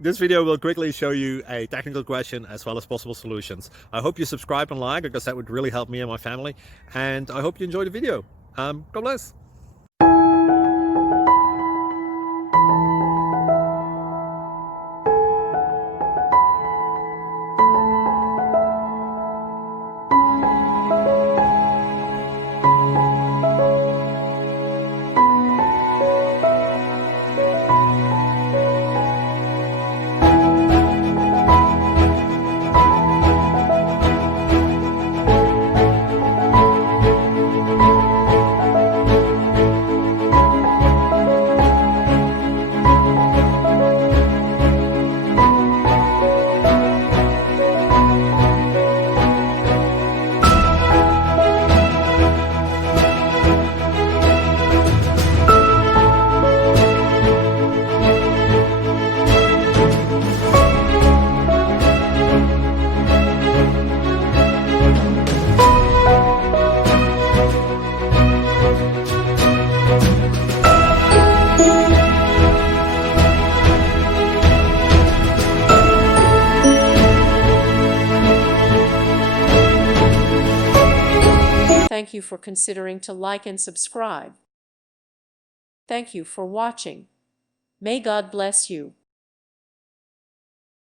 This video will quickly show you a technical question as well as possible solutions. I hope you subscribe and like, because that would really help me and my family. And I hope you enjoy the video. God bless. Thank you for considering to like and subscribe. Thank you for watching. May God bless you.